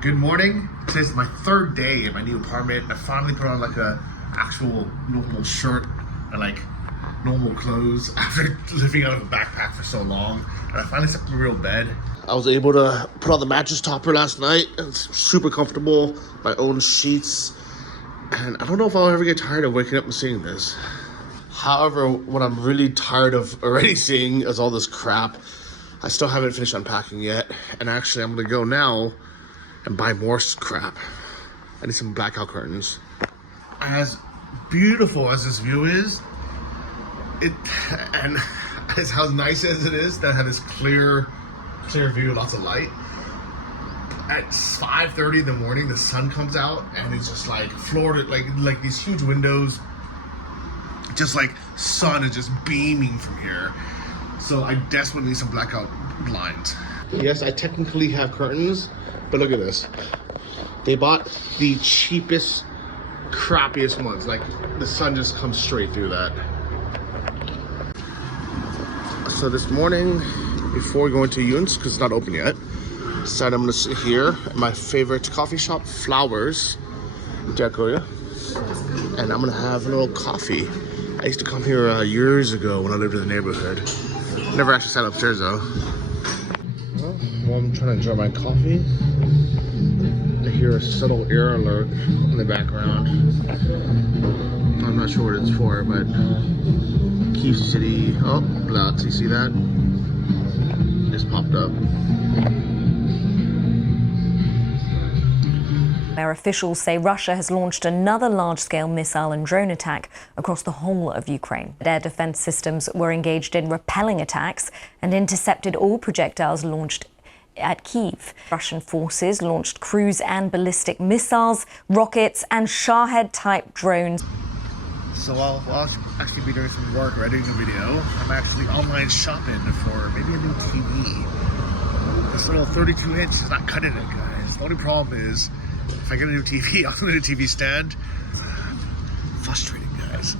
Good morning. Today's my third day in my new apartment. I finally put on like a actual normal shirt and like normal clothes after living out of a backpack for so long. And I finally slept in a real bed. I was able to put on the mattress topper last night. It's super comfortable. My own sheets. And I don't know if I'll ever get tired of waking up and seeing this. However, what I'm really tired of already seeing is all this crap. I still haven't finished unpacking yet. And actually, I'm gonna go now and buy more crap. I need some blackout curtains. As beautiful as this view is, and as how nice as it is, that had this clear view, lots of light. At 5:30 in the morning, the sun comes out, and it's just like Florida, like these huge windows, just like sun is just beaming from here. So I desperately need some blackout blinds. Yes, I technically have curtains, but look at this. They bought the cheapest, crappiest ones. Like the sun just comes straight through that. So this morning, before going to JYSK, because it's not open yet, decided I'm gonna sit here at my favorite coffee shop, Flowers, Korea, and I'm gonna have a little coffee. I used to come here years ago when I lived in the neighborhood. Never actually sat upstairs though. Well, I'm trying to enjoy my coffee. I hear a subtle air alert in the background. I'm not sure what it's for, but Kyiv City. Oh, blackout. You see that? Just popped up. Our officials say Russia has launched another large-scale missile and drone attack across the whole of Ukraine. Air defense systems were engaged in repelling attacks and intercepted all projectiles launched at Kyiv. Russian forces launched cruise and ballistic missiles, rockets, and Shahed-type drones. So I'll actually be doing some work or editing a video. I'm actually online shopping for maybe a new TV. This little 32-inch is not cutting it, guys. The only problem is, if I get a new TV, I'll need a TV stand. Frustrating, guys.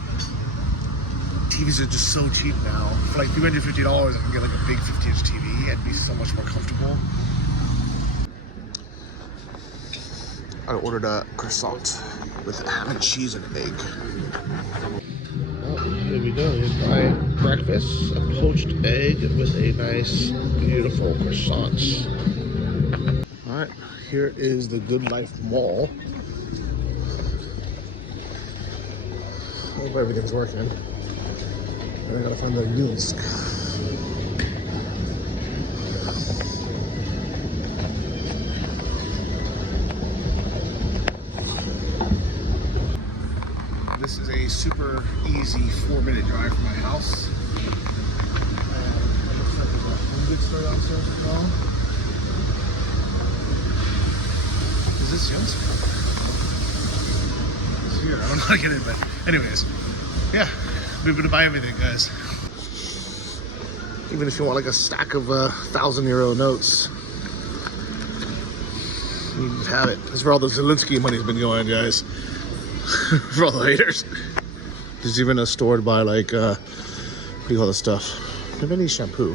TVs are just so cheap now. For like $350, I can get like a big 50-inch TV and be so much more comfortable. I ordered a croissant with ham and cheese and egg. Oh, here we go. Here's my breakfast. A poached egg with a nice, beautiful croissant. All right. Here is the Good Life Mall. Hope everything's working. And I gotta find the JYSK. This is a super easy 4-minute drive from my house. And it looks like there's a home goods store downstairs as well. Is this JYSK? It's here. I don't know how to get in, but anyways, yeah, we're able to buy everything, guys. Even if you want like a stack of 1,000-euro notes, you can have it. That's where all the Zelensky money's been going, guys. For all the haters. There's even a store to buy like what do you call this stuff? Maybe I need shampoo.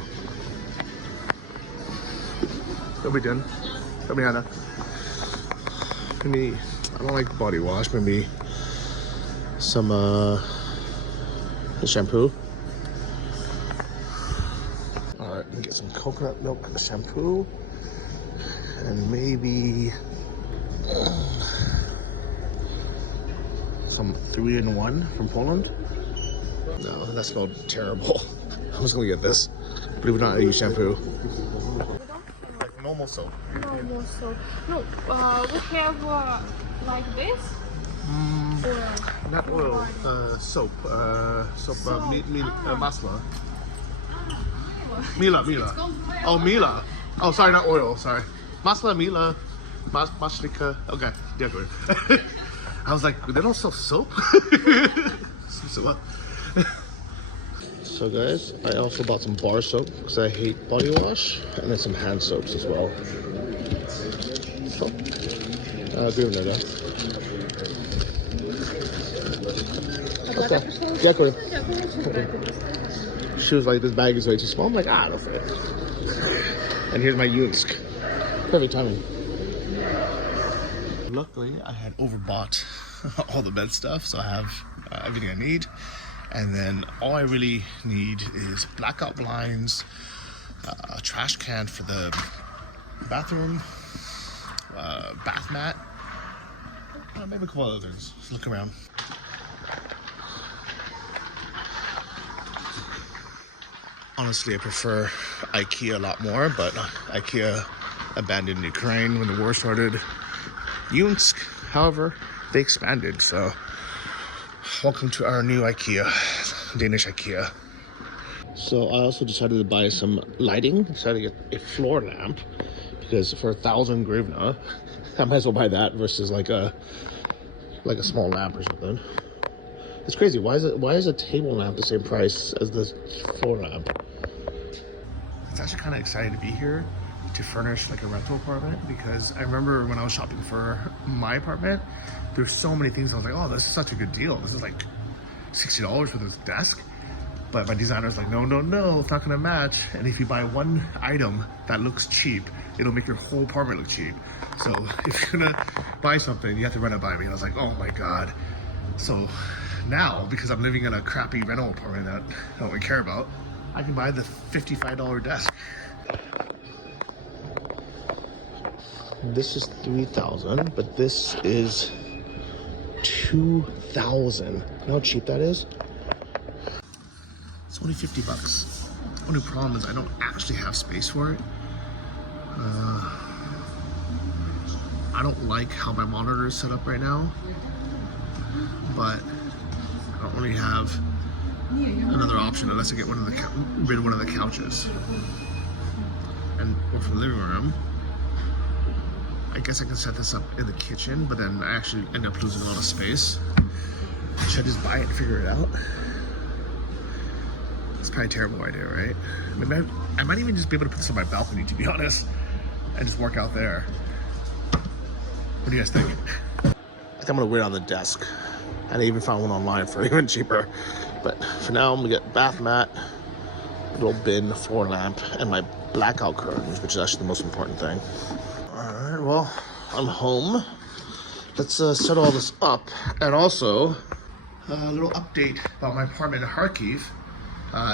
What are we doing? Maybe I don't like body wash. Maybe some shampoo. All right, let me get some coconut milk shampoo, and maybe some 3-in-1 from Poland. No, that smelled terrible. I was gonna get this. Believe it or not, I use shampoo. Like normal soap. Normal soap. No, we have like this. Not oil, soap. Masla. Mila. Oh, Mila. Oh, sorry, not oil, sorry. Masla, Mila. Maslika. Okay, yeah, good. I was like, they don't sell soap? So guys, I also bought some bar soap because I hate body wash, and then some hand soaps as well. So, she was like, this bag is way too small. I'm like, ah, it'll fit. And here's my JYSK. Perfect timing. luckily I had overbought all the bed stuff, so I have everything I need. And then all I really need is blackout blinds, a trash can for the bathroom, bath mat, maybe a couple other things. Let's look around. Honestly, I prefer IKEA a lot more, but IKEA abandoned Ukraine when the war started. JYSK, however, they expanded, so welcome to our new IKEA, Danish IKEA. So I also decided to buy some lighting. Decided to get a floor lamp because for 1,000 grivna, I might as well buy that versus like a small lamp or something. It's crazy. Why is a table lamp the same price as this floor lamp? It's actually kind of exciting to be here to furnish like a rental apartment, because I remember when I was shopping for my apartment, there's so many things I was like, oh, this is such a good deal. This is like $60 for this desk. But my designer's like, no, it's not gonna match. And if you buy one item that looks cheap, it'll make your whole apartment look cheap. So if you're gonna buy something, you have to run it by me. And I was like, oh my God. So now, because I'm living in a crappy rental apartment that I don't really care about, I can buy the $55 desk. This is $3,000, but this is $2,000. You know how cheap that is? It's only $50. Only problem is I don't actually have space for it. I don't like how my monitor is set up right now, but I don't really have another option unless I get rid of one of the couches. And or for the living room, I guess I can set this up in the kitchen, but then I actually end up losing a lot of space. Should I just buy it and figure it out? It's probably a terrible idea, right? I might even just be able to put this on my balcony, to be honest, and just work out there. What do you guys think? I think I'm gonna wear it on the desk. And I even found one online for even cheaper. But for now, I'm gonna get bath mat, little bin, floor lamp, and my blackout curtains, which is actually the most important thing. All right, well, I'm home. Let's set all this up. And also, a little update about my apartment in Kyiv.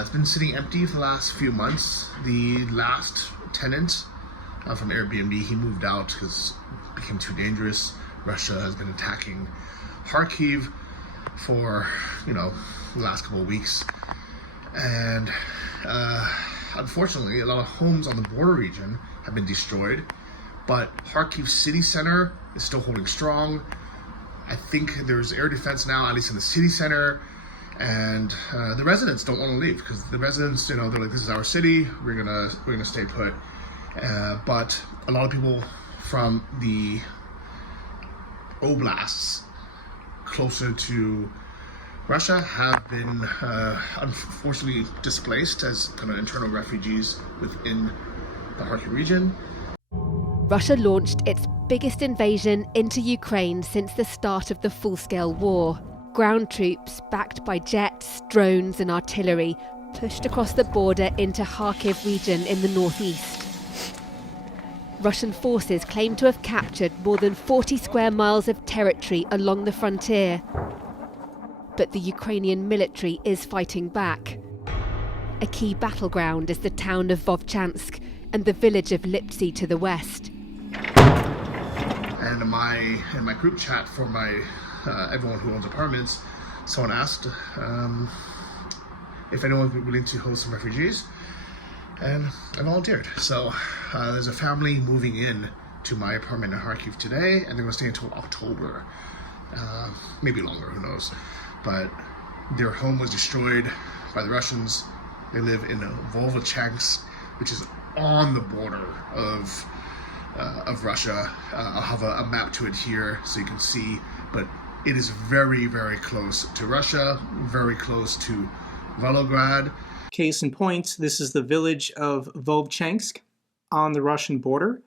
It's been sitting empty for the last few months. The last tenant from Airbnb, he moved out because it became too dangerous. Russia has been attacking Kyiv for, the last couple of weeks. And unfortunately, a lot of homes on the border region have been destroyed. But Kyiv city center is still holding strong. I think there's air defense now, at least in the city center. And the residents don't want to leave because the residents, they're like, this is our city. We're gonna stay put. But a lot of people from the oblasts closer to Russia have been unfortunately displaced as kind of internal refugees within the Kharkiv region. Russia launched its biggest invasion into Ukraine since the start of the full-scale war. Ground troops, backed by jets, drones and artillery, pushed across the border into Kharkiv region in the northeast. Russian forces claim to have captured more than 40 square miles of territory along the frontier. But the Ukrainian military is fighting back. A key battleground is the town of Vovchansk and the village of Lipsy to the west. And in my group chat for my everyone who owns apartments, someone asked if anyone would be willing to host some refugees, and I volunteered. So there's a family moving in to my apartment in Kharkiv today, and they're going to stay until October, maybe longer, who knows. But their home was destroyed by the Russians. They live in Volvochansk, which is on the border of Russia. I'll have a map to it here so you can see, but it is very, very close to Russia, very close to Volgograd. Case in point, this is the village of Vovchansk on the Russian border.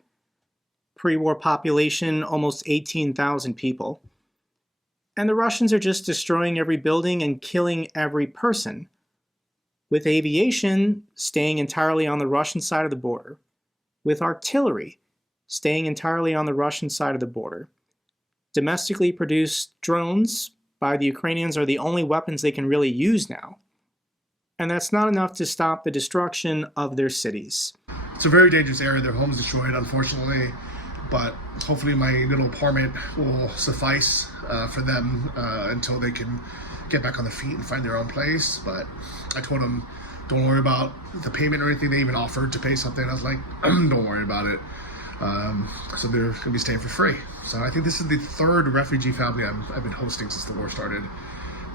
Pre-war population, almost 18,000 people. And the Russians are just destroying every building and killing every person, with aviation staying entirely on the Russian side of the border, with artillery staying entirely on the Russian side of the border, Domestically produced drones by the Ukrainians are the only weapons they can really use now. And that's not enough to stop the destruction of their cities. It's a very dangerous area. Their home's destroyed, unfortunately. But hopefully my little apartment will suffice for them until they can get back on their feet and find their own place. But I told them, don't worry about the payment or anything. They even offered to pay something. I was like, don't worry about it. So they're going to be staying for free. So I think this is the third refugee family I've been hosting since the war started.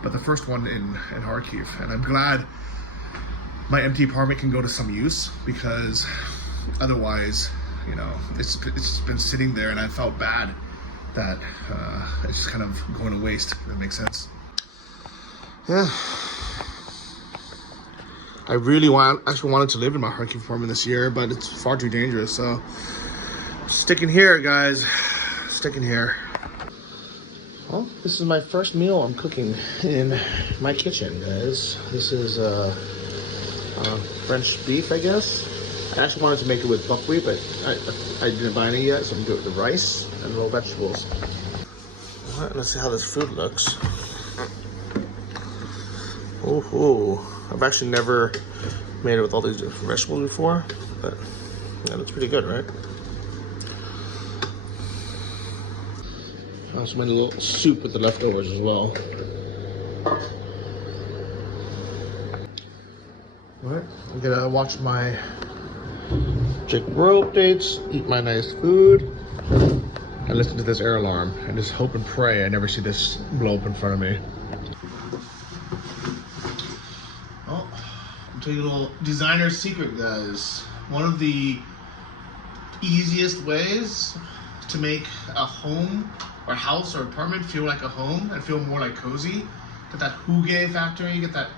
But the first one in Kyiv. And I'm glad my empty apartment can go to some use, because otherwise, you know, it's been sitting there and I felt bad that it's just kind of going to waste, if that makes sense. Yeah. I really actually wanted to live in my Kyiv apartment this year, but it's far too dangerous, so sticking here, guys. Sticking here. Well, this is my first meal I'm cooking in my kitchen, guys. This is French beef, I guess. I actually wanted to make it with buckwheat, but I didn't buy any yet, so I'm doing it with the rice and little vegetables. All right, let's see how this food looks. Ooh, I've actually never made it with all these different vegetables before, but yeah, that's pretty good, right? I also made a little soup with the leftovers as well. Alright, I'm gonna watch my Jake World updates, eat my nice food, and listen to this air alarm, and just hope and pray I never see this blow up in front of me. Oh, I'll tell you a little designer secret, guys. One of the easiest ways to make a home or house or apartment feel like a home and feel more like cozy, get that hygge factor, get that,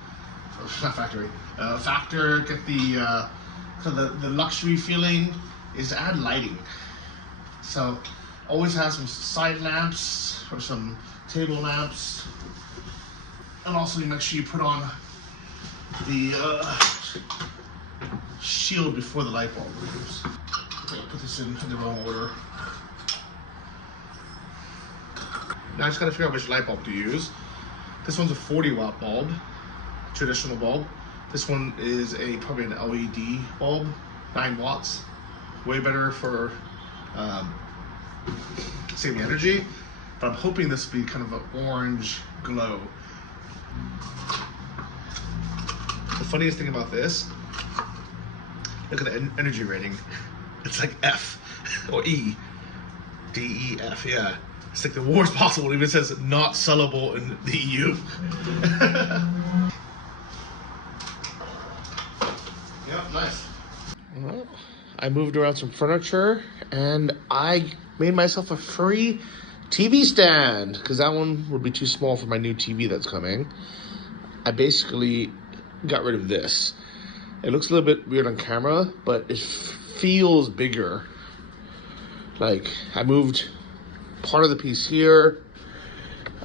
not factory, factor, get the luxury feeling, is to add lighting. So always have some side lamps or some table lamps, and also you make sure you put on the shield before the light bulb moves. Okay, put this in the wrong order. Now I just gotta figure out which light bulb to use. This one's a 40-watt bulb, traditional bulb. This one is probably an LED bulb, 9 watts. Way better for saving energy, but I'm hoping this will be kind of an orange glow. The funniest thing about this, look at the energy rating. It's like F or E, D, E, F, yeah. It's like the worst possible. It even says not sellable in the EU. Yep, nice. Well, I moved around some furniture and I made myself a free TV stand, because that one would be too small for my new TV that's coming. I basically got rid of this. It looks a little bit weird on camera, but it feels bigger. Like, I moved part of the piece here,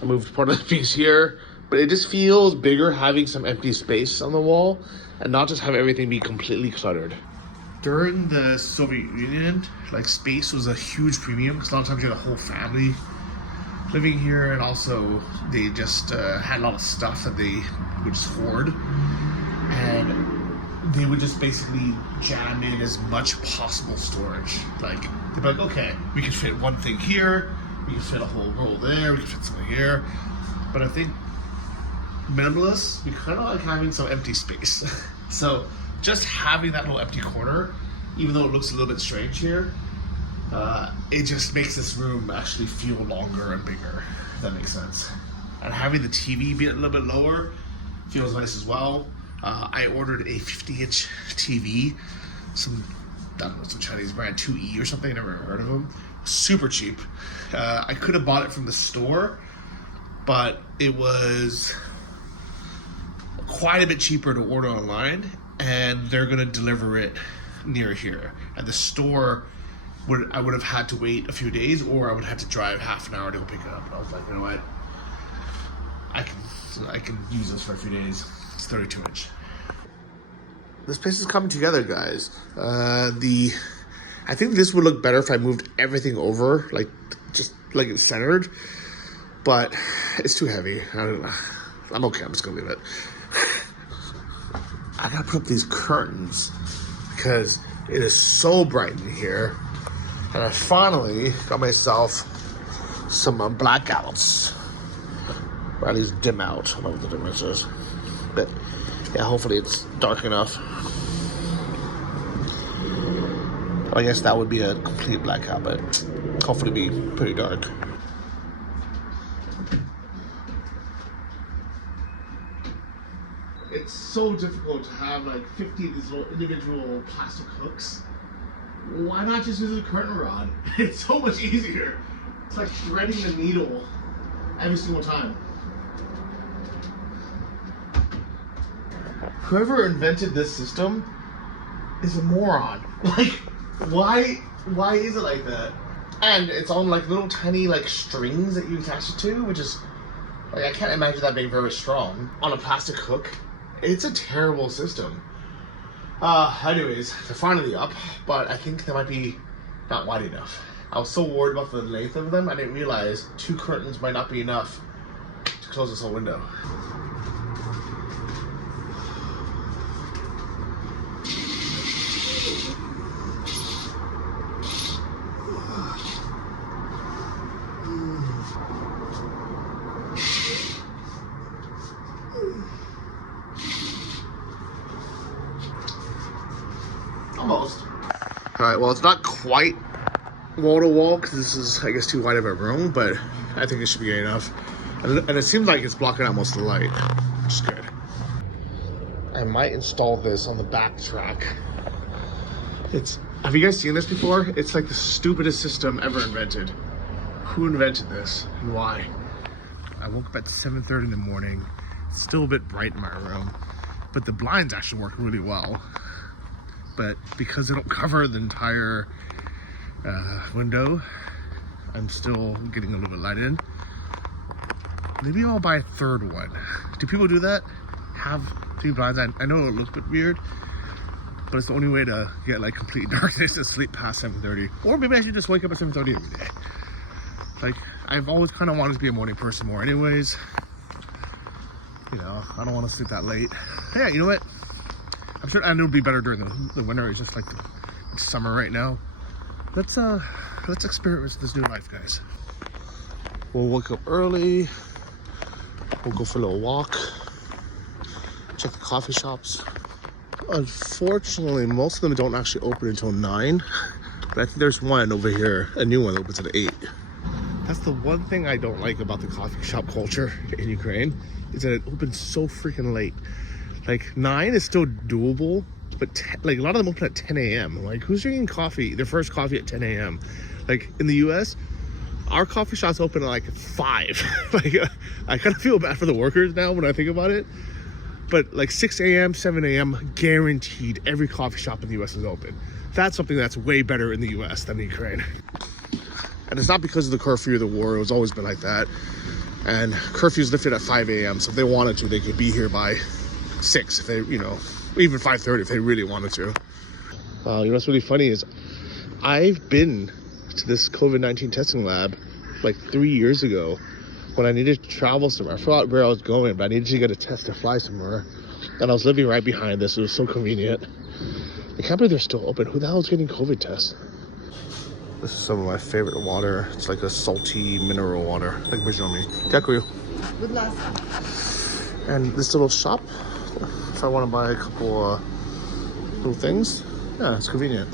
I moved part of the piece here, but it just feels bigger having some empty space on the wall and not just have everything be completely cluttered. During the Soviet Union, like, space was a huge premium, because a lot of times you had a whole family living here, and also they just had a lot of stuff that they would just hoard, and they would just basically jam in as much possible storage. Like, they'd be like, okay, we can fit one thing here, we can fit a whole roll there, we can fit something here. But I think minimalists, we kind of like having some empty space. So just having that little empty corner, even though it looks a little bit strange here, it just makes this room actually feel longer and bigger, if that makes sense. And having the TV be a little bit lower feels nice as well. I ordered a 50-inch TV, some Chinese brand, 2E or something, never heard of them. Super cheap. I could have bought it from the store, but it was quite a bit cheaper to order online, and they're gonna deliver it near here. And the store, I would have had to wait a few days, or I would have to drive half an hour to go pick it up. I was like, you know what? I can use this for a few days. It's 32-inch. This place is coming together, guys. I think this would look better if I moved everything over, like just like it's centered, but it's too heavy. I'm okay, I'm just gonna leave it. I gotta put up these curtains because it is so bright in here. And I finally got myself some blackouts. Or at least dim out. I don't know what the difference is. But yeah, hopefully it's dark enough. I guess that would be a complete blackout, but hopefully be pretty dark. It's so difficult to have like 50 of these little individual plastic hooks. Why not just use a curtain rod? It's so much easier. It's like threading the needle every single time. Whoever invented this system is a moron. Like, why is it like that? And it's on like little tiny like strings that you attach it to, which is like, I can't imagine that being very strong on a plastic hook. It's a terrible system. Anyways, they're finally up, but I think they might be not wide enough. I was so worried about the length of them, I didn't realize 2 curtains might not be enough to close this whole window. Almost. Alright, well, it's not quite wall to wall because this is, I guess, too wide of a room, but I think it should be good enough. And it seems like it's blocking out most of the light, which is good. I might install this on the back track. Have you guys seen this before? It's like the stupidest system ever invented. Who invented this and why? I woke up at 7:30 in the morning. It's still a bit bright in my room, but the blinds actually work really well. But because they don't cover the entire window, I'm still getting a little bit light in. Maybe I'll buy a 3rd one. Do people do that? Have 3 blinds? I know it looks a bit weird, but it's the only way to get like complete darkness and sleep past 7:30. Or maybe I should just wake up at 7:30 every day. Like, I've always kind of wanted to be a morning person more anyways. You know, I don't want to sleep that late. Yeah, you know what? I'm sure, and it'll be better during the winter. It's just like it's summer right now. Let's experience this new life, guys. We'll wake up early. We'll go for a little walk. Check the coffee shops. Unfortunately, most of them don't actually open until 9. But I think there's one over here, a new one that opens at 8. That's the one thing I don't like about the coffee shop culture in Ukraine, is that it opens so freaking late. Like 9 is still doable, but like a lot of them open at 10 a.m. Like, who's drinking coffee, their first coffee at 10 a.m.? Like in the US, our coffee shops open at like 5. Like I kind of feel bad for the workers now when I think about it. But like 6 a.m., 7 a.m., guaranteed every coffee shop in the US is open. That's something that's way better in the US than in Ukraine. And it's not because of the curfew or the war, it's always been like that. And curfew's lifted at 5 a.m. So if they wanted to, they could be here by 6 if they, you know, even 5:30 if they really wanted to. You know what's really funny is I've been to this COVID-19 testing lab like 3 years ago when I needed to travel somewhere. I forgot where I was going, but I needed to get a test to fly somewhere. And I was living right behind this. It was so convenient. I can't believe they're still open. Who the hell is getting COVID tests? This is some of my favorite water. It's like a salty mineral water. Like Bajomi. Дякую. And this little shop, if I want to buy a couple little things, yeah, it's convenient.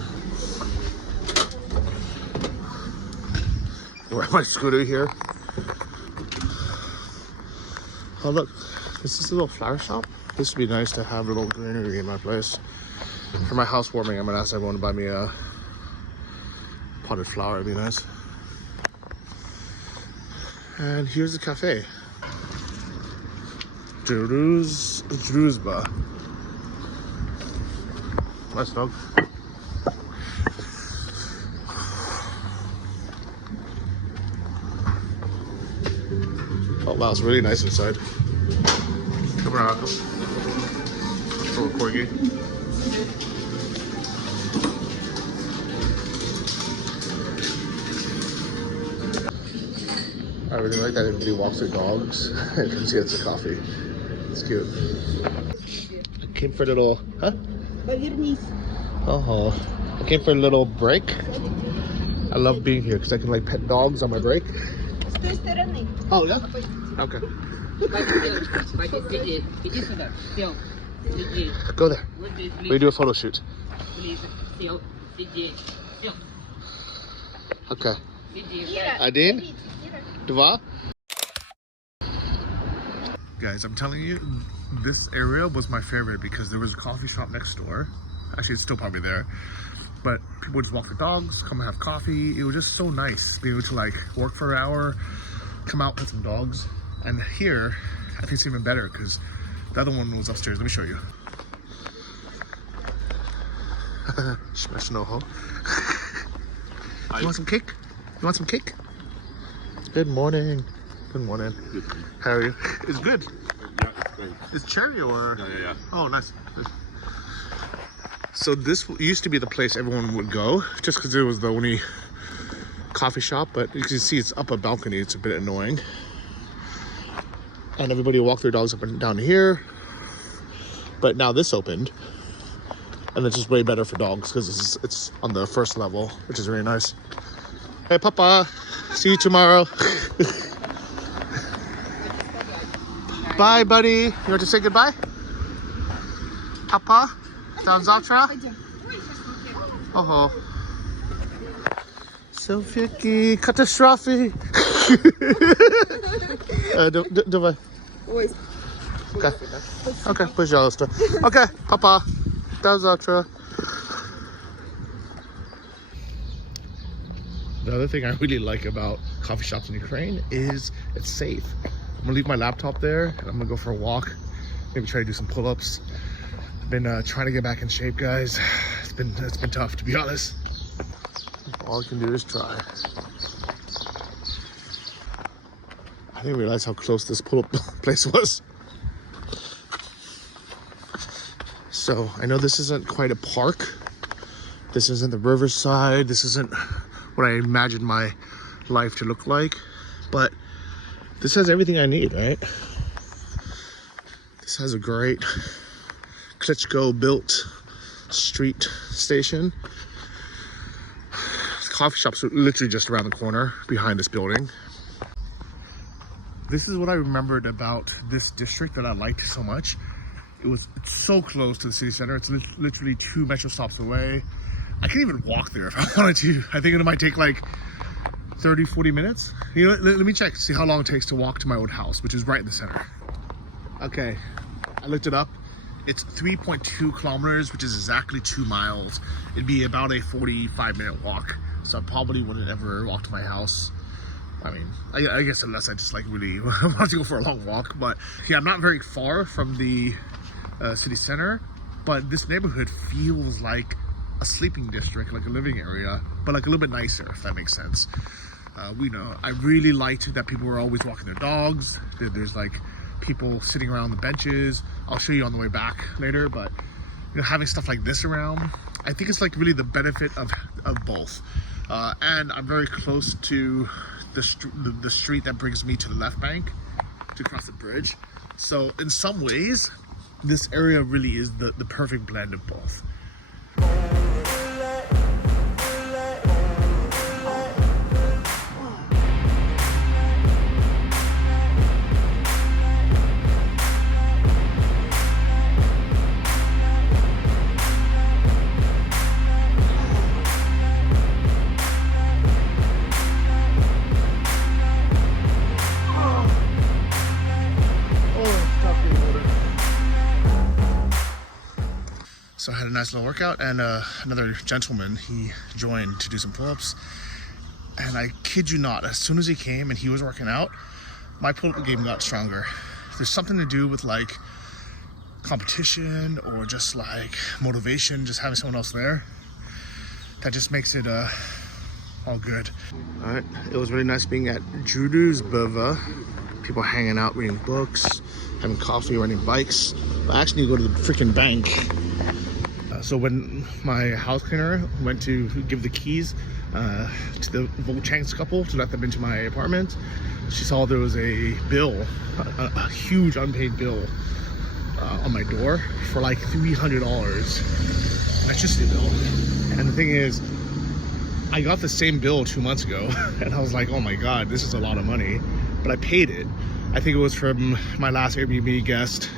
I ride my scooter here. Oh look, this is a little flower shop. This would be nice to have a little greenery in my place. For my housewarming, I'm gonna ask everyone to buy me a potted flower. It'd be nice. And here's the cafe. Druzba. Nice dog. Oh wow, it's really nice inside. Come on, little corgi. I really like that everybody walks their dogs and comes gets a coffee. It's cute. I came for a little, huh? Oh, I came for a little break. I love being here because I can like pet dogs on my break. Oh yeah? Okay. Go there. We do a photo shoot. Okay. Один, два. Guys, I'm telling you, this area was my favorite because there was a coffee shop next door. Actually, it's still probably there. But people would just walk their dogs, come and have coffee. It was just so nice being able to like work for an hour, come out, pet some dogs. And here, I think it's even better because the other one was upstairs. Let me show you. Śmiesznoho. You want some cake? You want some cake? Good morning. Good morning. Good. How are you? It's good. Yeah, it's great. It's cherry or? Yeah. Oh, nice. So this used to be the place everyone would go just because it was the only coffee shop, but you can see it's up a balcony. It's a bit annoying. And everybody walked their dogs up and down here. But now this opened. And it's just way better for dogs because it's on the first level, which is really nice. Hey, Papa. See you tomorrow. Bye, buddy. You want to say goodbye? Papa? Down Zatra? Oh. Софьяки, катастрофы. Давай. Okay, пожалуйста. Okay, Papa. Down Zatra. The other thing I really like about coffee shops in Ukraine is it's safe. I'm gonna leave my laptop there and I'm gonna go for a walk. Maybe try to do some pull-ups. I've been trying to get back in shape, guys. It's been tough, to be honest. All I can do is try. I didn't realize how close this pull-up place was. So I know this isn't quite a park. This isn't the riverside. This isn't what I imagined my life to look like, but this has everything I need, right? This has a great Klitschko built street station. The coffee shops are literally just around the corner behind this building. This is what I remembered about this district that I liked so much. It's so close to the city center. It's literally 2 metro stops away. I can't even walk there if I wanted to. I think it might take like 30, 40 minutes. You know, let me check, see how long it takes to walk to my old house, which is right in the center. Okay, I looked it up. It's 3.2 kilometers, which is exactly 2 miles. It'd be about a 45-minute walk. So I probably wouldn't ever walk to my house. I mean, I guess unless I just like really want to go for a long walk. But yeah, I'm not very far from the city center, but this neighborhood feels like a sleeping district, like a living area, but like a little bit nicer, if that makes sense. I really liked that people were always walking their dogs. There's like people sitting around the benches. I'll show you on the way back later, but having stuff like this around, I think it's like really the benefit of both. And I'm very close to the street that brings me to the left bank to cross the bridge. So in some ways, this area really is the perfect blend of both. So I had a nice little workout, and another gentleman, he joined to do some pull-ups. And I kid you not, as soon as he came and he was working out, my pull-up game got stronger. There's something to do with like competition or just like motivation, just having someone else there. That just makes it all good. All right, it was really nice being at Judu's Bova. People hanging out, reading books, having coffee, riding bikes. I actually need to go to the freaking bank. So when my house cleaner went to give the keys, to the Volchanks couple to let them into my apartment. She saw there was a bill, a huge unpaid bill on my door for like $300 electricity bill. And the thing is, I got the same bill 2 months ago and I was like, oh my god, this is a lot of money, but I paid it. I think it was from my last Airbnb guest,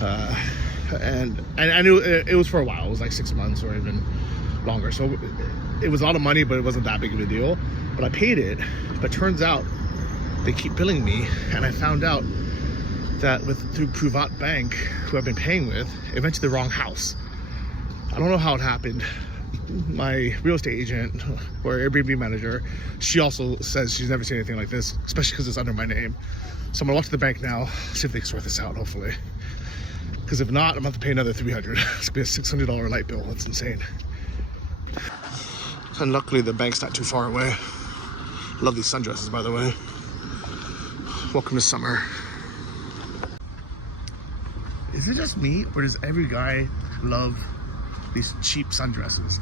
and I knew it was for a while. It was like 6 months or even longer, so it was a lot of money, but it wasn't that big of a deal. But I paid it. But turns out they keep billing me, and I found out that through Privat Bank, who I've been paying with, it went to the wrong house. I don't know how it happened. My real estate agent or Airbnb manager, she also says she's never seen anything like this, especially because it's under my name. So I'm gonna walk to the bank now, see if they can sort this out, hopefully. Because if not, I'm gonna have to pay another $300. It's gonna be a $600 light bill. That's insane. And luckily the bank's not too far away. Love these sundresses, by the way. Welcome to summer. Is it just me, or does every guy love these cheap sundresses?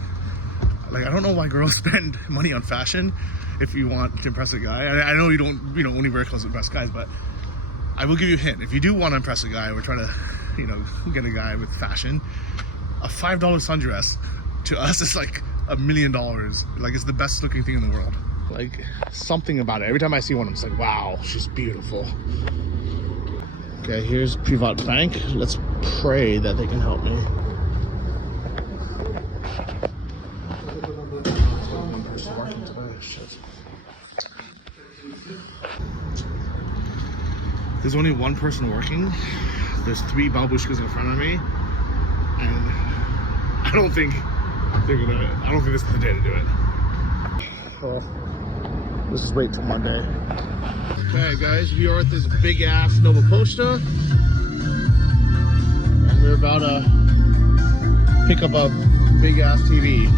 Like, I don't know why girls spend money on fashion if you want to impress a guy. I know you don't, only wear clothes to impress guys, but I will give you a hint. If you do want to impress a guy or try to, get a guy with fashion, a $5 sundress to us is like $1 million. Like, it's the best looking thing in the world. Like, something about it. Every time I see one, I'm just like, wow, she's beautiful. Okay, here's Privat Bank. Let's pray that they can help me. There's only one person working. There's 3 babushkas in front of me, and I don't think this is the day to do it. Well, let's just wait till Monday. Okay, guys, we are at this big ass Nova Posta, and we're about to pick up a big ass TV.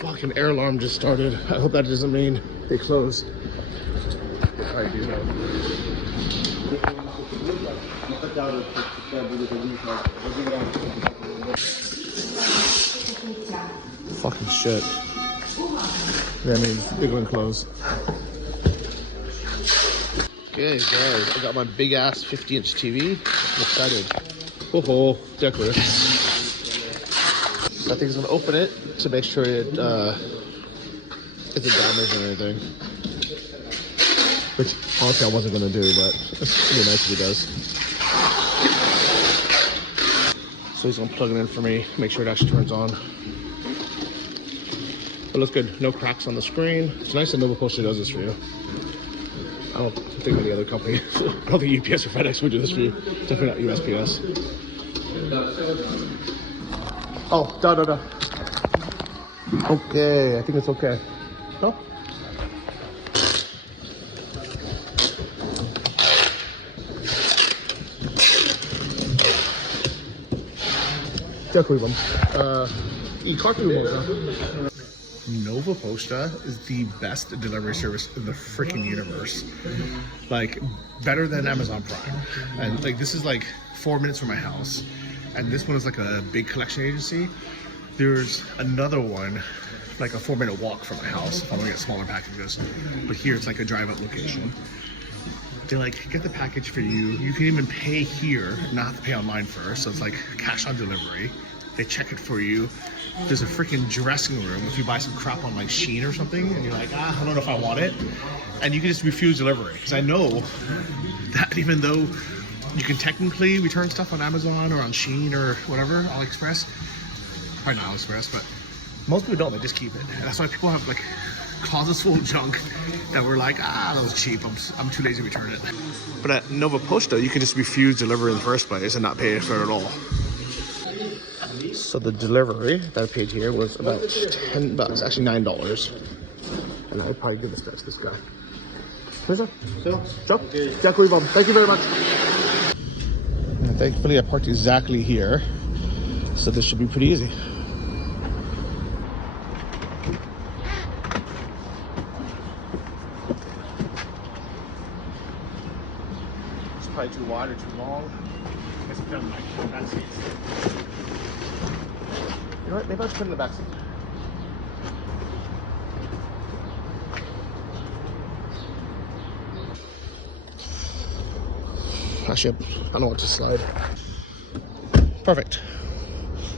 Fucking air alarm just started. I hope that doesn't mean they close. They probably do though. Fucking shit. Yeah, I mean, they're going to close. Okay, guys, I got my big ass 50-inch TV. I'm excited. Oh, decorative. I think I'm gonna open it to make sure it isn't damaged or anything. Which honestly I wasn't gonna do, but it's really nice if he does. So he's gonna plug it in for me, make sure it actually turns on. But it looks good. No cracks on the screen. It's nice that Nova Posta does this for you. I don't think any other company, I don't think UPS or FedEx would do this for you. Definitely not USPS. Oh, da. Okay, I think it's okay. No? Дякую вам. И карту можно. Nova Posta is the best delivery service in the freaking universe. Like, better than Amazon Prime. And like, this is like 4 minutes from my house. And this one is like a big collection agency. There's another one, like a 4-minute walk from my house if I want to get smaller packages. But here it's like a drive-up location. They like get the package for you. You can even pay here, not have to pay online first. So it's like cash on delivery. They check it for you. There's a freaking dressing room if you buy some crap on like Shein or something and you're like, I don't know if I want it. And you can just refuse delivery. Because I know that even though you can technically return stuff on Amazon or on Shein or whatever, AliExpress. Probably not AliExpress, but most people don't, they just keep it. And that's why people have like closets full of junk that were like, that was cheap, I'm too lazy to return it. But at Nova Posta, you can just refuse delivery in the first place and not pay for it at all. So the delivery that I paid here was about $10, actually $9. And I would probably give this to this guy. Thank you very much. And thankfully I parked exactly here, so this should be pretty easy. It's probably too wide or too long. I guess I'm done my back seat. You know what? Maybe I'll just put it in the back seat. Actually, I don't want to slide. Perfect.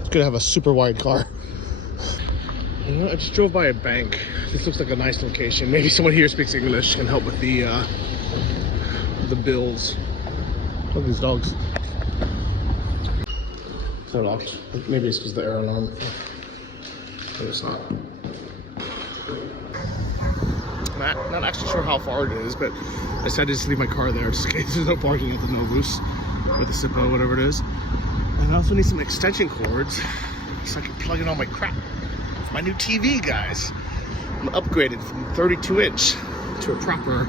It's good to have a super wide car. You know, I just drove by a bank. This looks like a nice location. Maybe someone here speaks English and help with the bills. Look at these dogs. It's not locked. Maybe it's because the air alarm. But it's not. I'm not actually sure how far it is, but I decided to just leave my car there just in case there's no parking at the Novus or the Sippo, whatever it is. And I also need some extension cords so I can plug in all my crap. It's my new TV, guys. I'm upgraded from 32-inch to a proper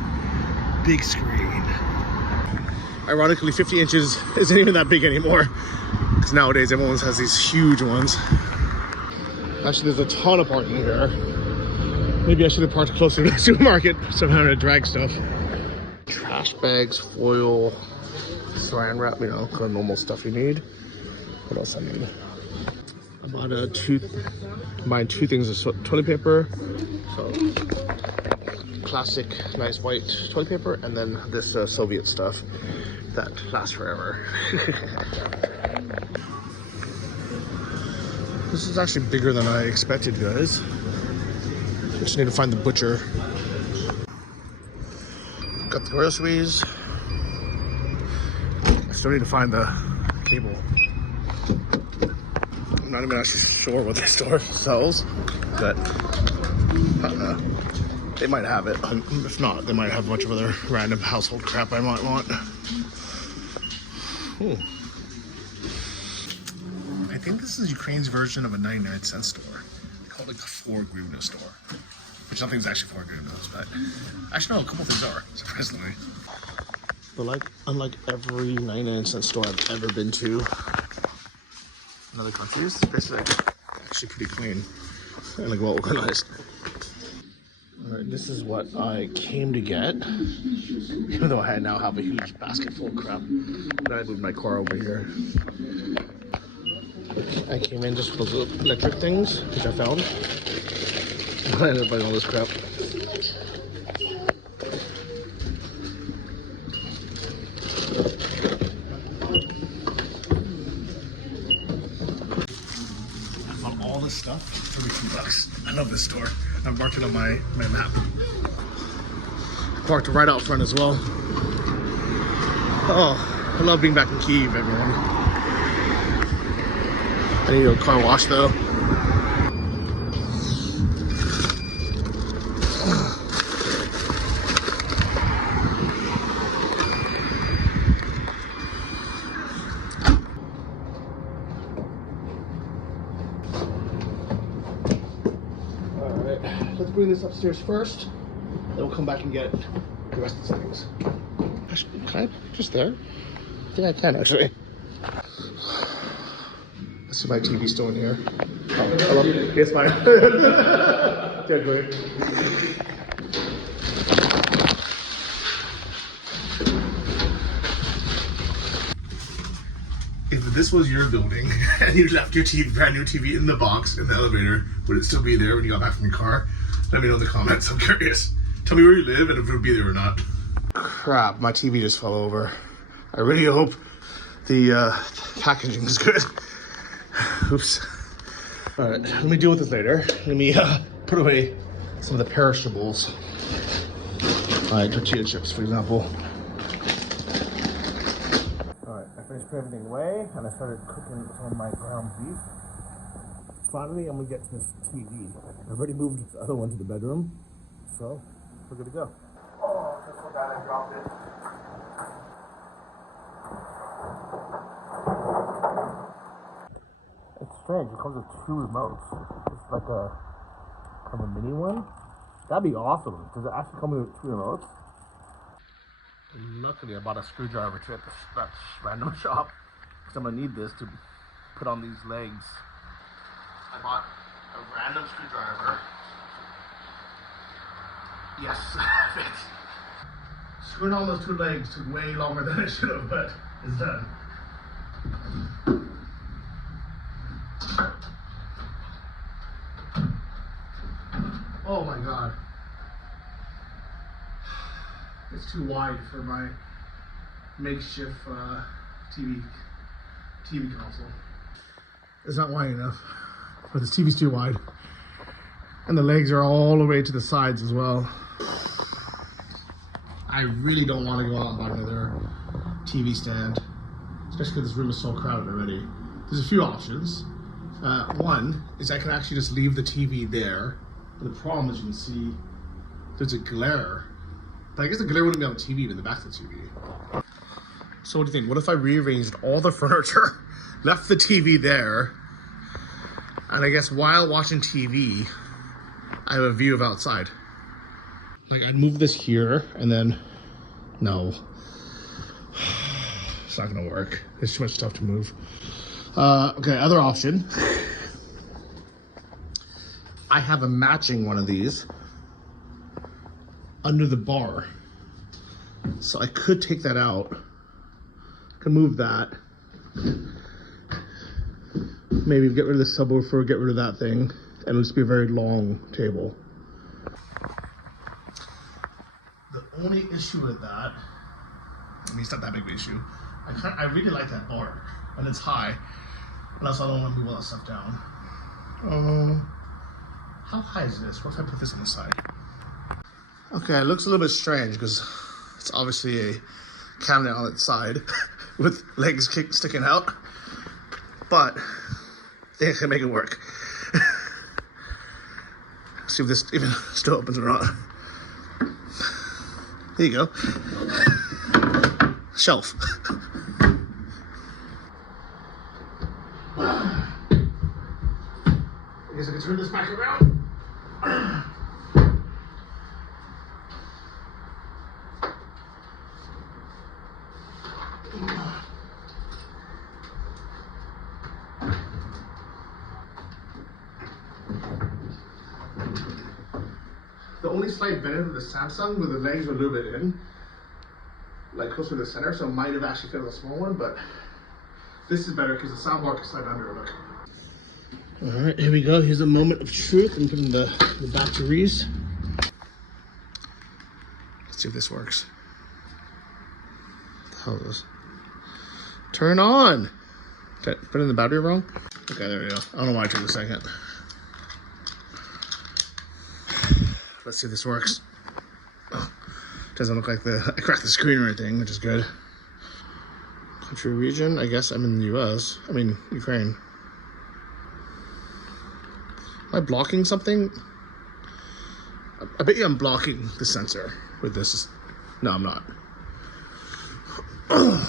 big screen. Ironically, 50 inches isn't even that big anymore because nowadays everyone has these huge ones. Actually, there's a ton of parking here. Maybe I should have parked closer to the supermarket so I'm having to drag stuff. Trash bags, foil, saran wrap, you know, kind of normal stuff you need. What else I need? I bought combined two things of toilet paper. So, classic, nice white toilet paper, and then this Soviet stuff that lasts forever. This is actually bigger than I expected, guys. Just need to find the butcher. Got the groceries. I still need to find the cable. I'm not even actually sure what this store sells, but they might have it. If not, they might have a bunch of other random household crap I might want. Ooh. I think this is Ukraine's version of a 99-cent store. They call it like a 4 hryvnia store. Which nothing's actually 4 hryvnias, but actually no, a couple things are, surprisingly. But like, unlike every 99-cent store I've ever been to in other countries, this is actually pretty clean and like well organized. Alright, this is what I came to get, even though I now have a huge basket full of crap. But I moved my car over here. I came in just for the electric things, which I found. I ended up buying all this crap. I bought all this stuff for $2. I love this store. I've marked it on my map. Parked right out front as well. Oh, I love being back in Kyiv, everyone. I need a car wash though. Let's bring this upstairs first, then we'll come back and get the rest of the things. Can I just there? I think I can actually. Let's see, my TV's still in here. Oh, hello. Yes, fine. Yeah, great. If this was your building and you left your brand new TV in the box in the elevator, would it still be there when you got back from your car? Let me know in the comments. I'm curious. Tell me where you live and if it would be there or not. Crap, my TV just fell over. I really hope the packaging is good. Oops. All right, let me deal with this later. Let me put away some of the perishables. All right, tortilla chips, for example. All right, I finished putting everything away and I started cooking some of my ground beef. Finally, I'm gonna get to this TV. I've already moved the other one to the bedroom, so we're good to go. Oh, that's so bad I dropped it. It's strange, it comes with 2 remotes. It's like a kind of a mini one. That'd be awesome. Does it actually come with 2 remotes? Luckily, I bought a screwdriver kit at that random shop because I'm gonna need this to put on these legs. I bought a random screwdriver. Yes, fits. Screwing on those 2 legs took way longer than it should have, but it's done. Oh my god. It's too wide for my makeshift TV console. It's not wide enough, but this TV's too wide. And the legs are all the way to the sides as well. I really don't want to go out and buy another TV stand, especially because this room is so crowded already. There's a few options. One is I can actually just leave the TV there. But the problem is you can see there's a glare. But I guess the glare wouldn't be on the TV, but in the back of the TV. So what do you think? What if I rearranged all the furniture, left the TV there, and I guess while watching TV, I have a view of outside. Like I'd move this here and then, no. It's not gonna work. There's too much stuff to move. Okay, other option. I have a matching one of these under the bar. So I could take that out. I could move that. Maybe get rid of the subwoofer, get rid of that thing, and it'll just be a very long table. The only issue with that, I mean, it's not that big of an issue. I really like that bar, and it's high, and also I don't want to move all that stuff down. How high is this? What if I put this on the side? Okay, it looks a little bit strange because it's obviously a cabinet on its side with legs sticking out, but I think I can make it work. See if this even still opens or not. There you go. Shelf. I guess I can turn this back around. The only slight benefit of the Samsung with the legs were a little bit in, like closer to the center, so it might have actually fit on the small one, but this is better because the soundbar can slide under. Look. All right, here we go. Here's a moment of truth and putting the batteries. Let's see if this works. What the hell is this? Turn on. Did I put in the battery wrong? Okay, there we go. I don't know why it took a second. Let's see if this works. Oh, doesn't look like I cracked the screen or anything, which is good. Country region, I guess I'm in the US. I mean, Ukraine. Am I blocking something? I bet you I'm blocking the sensor with this. No, I'm not. Oh,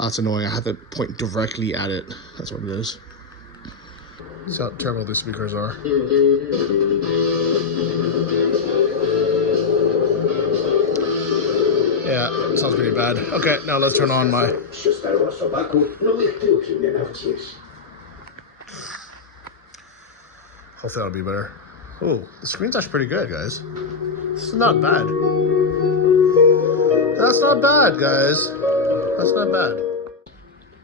that's annoying. I have to point directly at it. That's what it is. See how terrible these speakers are. Yeah, sounds pretty bad. Okay, now let's turn on my... Hopefully that'll be better. Oh, the screen's actually pretty good, guys. This is not bad. That's not bad, guys. That's not bad.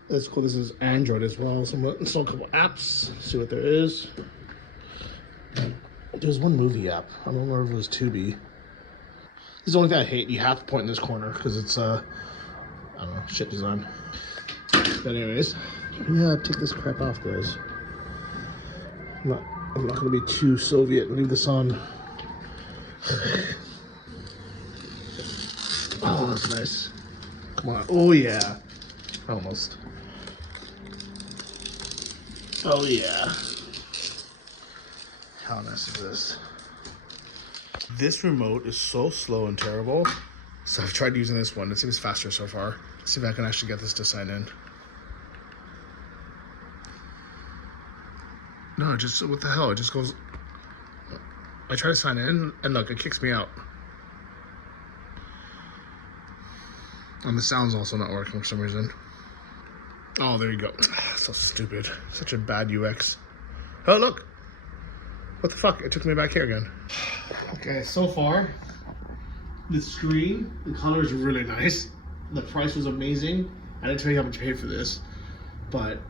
That's cool. This is Android as well. So I'm gonna install a couple apps, see what there is. There's one movie app. I don't remember if it was Tubi. This is the only thing I hate. You have to point in this corner because it's I don't know, shit design. But anyways, yeah, take this crap off, guys. I'm not gonna be too Soviet. Leave this on. Oh, that's nice. Come on. Oh yeah. Almost. Oh yeah. How nice is this? This remote is so slow and terrible. So I've tried using this one. It seems faster so far. Let's see if I can actually get this to sign in. No, just what the hell? It just goes. I try to sign in and look, it kicks me out. And the sound's also not working for some reason. Oh, there you go. So stupid. Such a bad UX. Oh, look. What the fuck? It took me back here again. Okay, so far, the screen, the color is really nice. The price was amazing. I didn't tell you how much I paid for this, but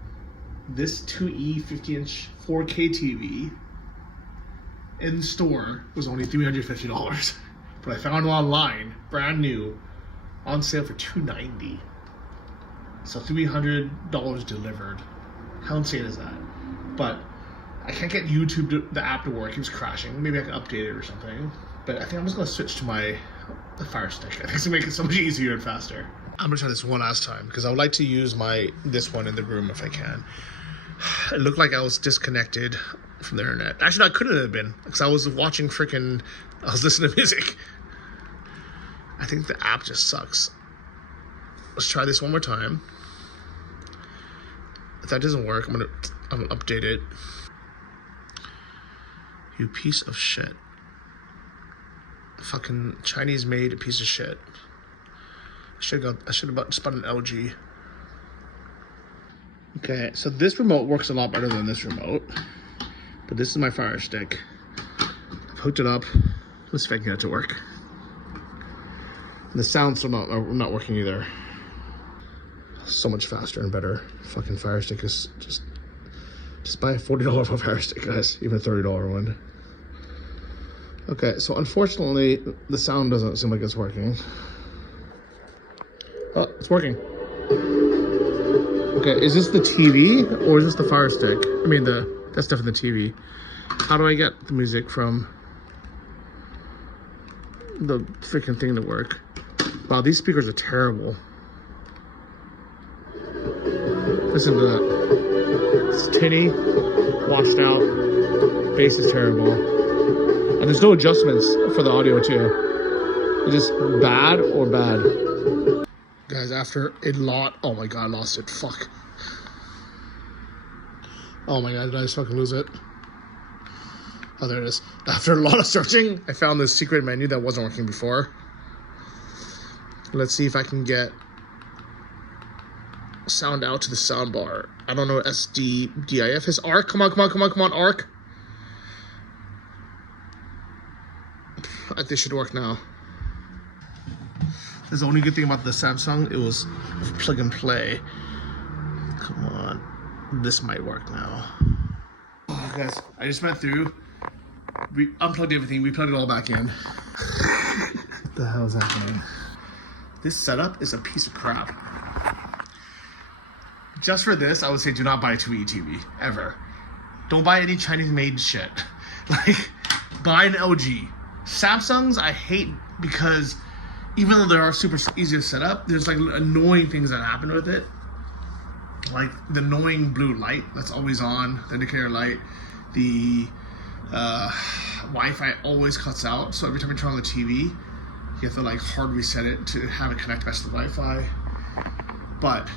this 2E 50-inch 4K TV in store was only $350. But I found it online, brand new, on sale for $290. So $300 delivered. How insane is that? But I can't get YouTube, the app to work. It keeps crashing. Maybe I can update it or something. But I think I'm just gonna switch to the Fire Stick. I think it's gonna make it so much easier and faster. I'm gonna try this one last time because I would like to use this one in the room if I can. It looked like I was disconnected from the internet. Actually, no, I couldn't have been because I was watching I was listening to music. I think the app just sucks. Let's try this one more time. If that doesn't work, I'm gonna update it. You piece of shit. Fucking Chinese made piece of shit. I should have just bought an LG. Okay, so this remote works a lot better than this remote. But this is my Fire Stick. I've hooked it up. Let's see if I can get it to work. And the sound's still not working either. So much faster and better. Fucking Fire Stick is just buy a $40 Fire Stick, guys. Even a $30 one. Okay, so unfortunately, the sound doesn't seem like it's working. Oh, it's working. Okay, is this the TV or is this the Fire Stick? I mean, that's definitely the TV. How do I get the music from the freaking thing to work? Wow, these speakers are terrible. Listen to that. It's tinny, washed out. Bass is terrible. And there's no adjustments for the audio too. It's just bad or bad. Guys, after oh my god, I lost it, fuck. Oh my god, did I just fucking lose it? Oh, there it is. After a lot of searching, I found this secret menu that wasn't working before. Let's see if I can get sound out to the sound bar. I don't know what SDDIF is. ARC, come on, ARC. This should work now. That's the only good thing about the Samsung. It was plug and play. Come on. This might work now. Oh, guys, I just went through. We unplugged everything. We plugged it all back in. What the hell is happening? This setup is a piece of crap. Just for this, I would say do not buy a 2E TV. Ever. Don't buy any Chinese-made shit. Like, buy an LG. Samsungs, I hate because even though they are super easy to set up, there's like annoying things that happen with it. Like the annoying blue light that's always on, the indicator light, the Wi-Fi always cuts out. So every time you turn on the TV, you have to like hard reset it to have it connect back to the Wi-Fi. But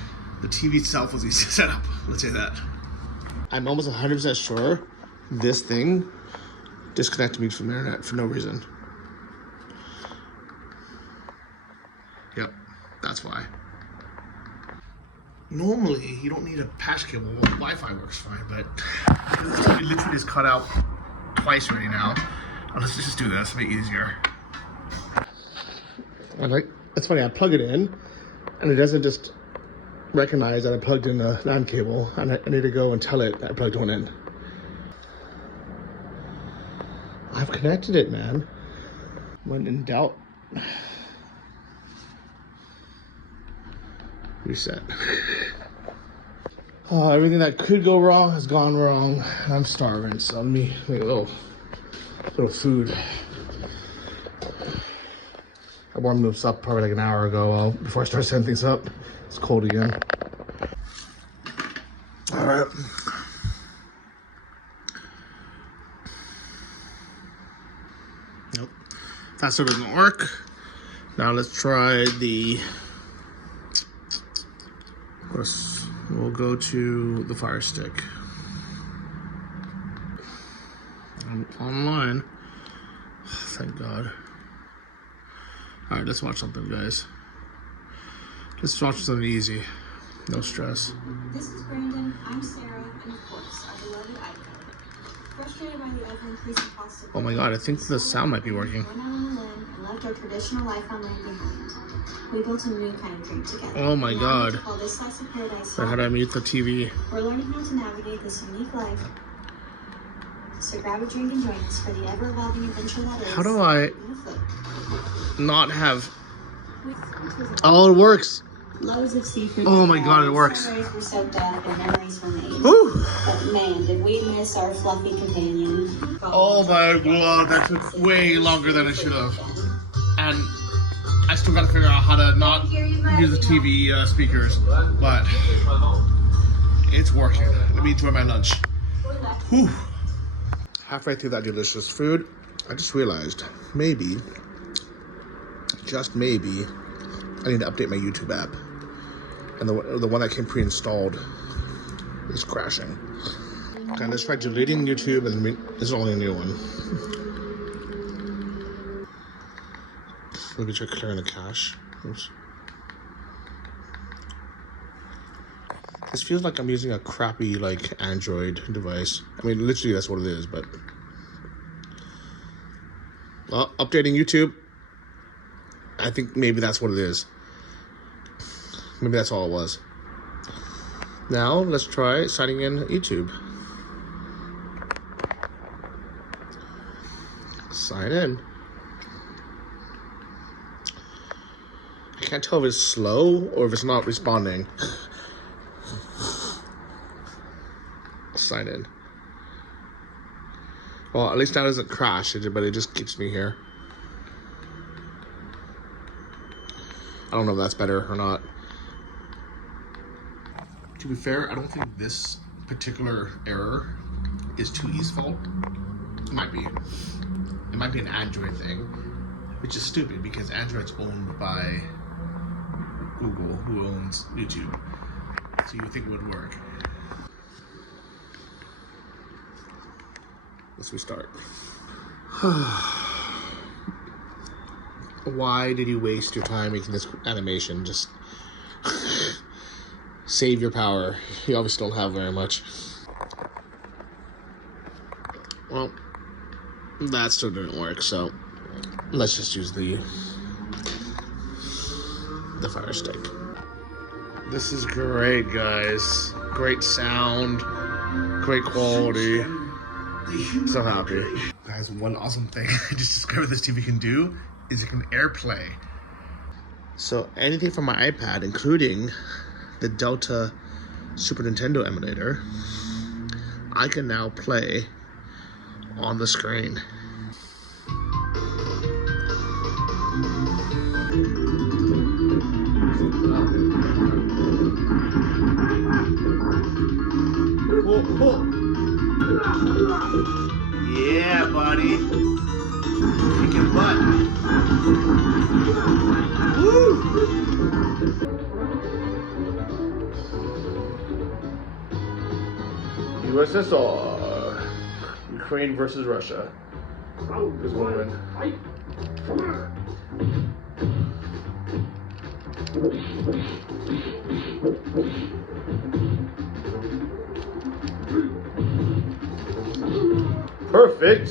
the TV itself was easy to set up, let's say that. I'm almost 100% sure this thing disconnected me from the internet for no reason. Yep, that's why. Normally, you don't need a patch cable. Well, Wi-Fi works fine, but it literally is cut out twice already now. Let's just do this, make it easier. That's funny, I plug it in, and it doesn't just recognize that I plugged in a LAN cable, and I need to go and tell it that I plugged one in. I've connected it, man. When in doubt, reset. Oh, everything that could go wrong has gone wrong. I'm starving, so let me make a little food. I warmed this up probably like an hour ago before I started setting things up. It's cold again. All right. Nope. That still doesn't work. Now let's try we'll go to the Fire Stick. I'm online. Thank God. Alright, let's watch something, guys. Let's watch something easy. No stress. This is Brandon, I'm Sarah, and of course, our beloved IKEA. Frustrated by the ever-increasing cost of Oh my God, I think the sound might be working. went out on a limb and left our traditional life on land behind. We built a new kind of dream together. Oh my God. Call this slice of paradise How do I mute the TV? We're learning how to navigate this unique life. So grab a drink and join us for the ever-evolving adventure that is. How do I not have Oh, it works. Loads of seafood. Oh my God, it works. Memories were soaked up and memories were made. Whew. But man, did we miss our fluffy companion. Oh my God, that took way longer than it should have. And I still gotta figure out how to not use the TV speakers, but it's working. Let me enjoy my lunch. Whew. Halfway through that delicious food, I just realized maybe, just maybe, I need to update my YouTube app. And the one that came pre-installed is crashing. Okay, let's try deleting YouTube, and this is only a new one. Maybe try clearing the cache. Oops. This feels like I'm using a crappy, like, Android device. I mean, literally that's what it is, but... Well, updating YouTube. I think maybe that's what it is. Maybe that's all it was. Now, let's try signing in YouTube. Sign in. I can't tell if it's slow or if it's not responding. Sign in. Well, at least now it doesn't crash, but it just keeps me here. I don't know if that's better or not. To be fair, I don't think this particular error is 2E's fault. It might be. It might be an Android thing, which is stupid because Android's owned by Google, who owns YouTube. So you would think it would work. Let's restart. Why did you waste your time making this animation? Just save your power. You obviously don't have very much. Well, that still didn't work, so let's just use the Fire Stick. This is great, guys. Great sound, great quality. So happy. Guys, one awesome thing I just discovered this TV can do is it can AirPlay. So anything from my iPad, including the Delta Super Nintendo emulator, I can now play on the screen. Whoa, whoa. Yeah, buddy. Kicking butt. Woo! USSR. Ukraine versus Russia. Who's gonna win? Perfect.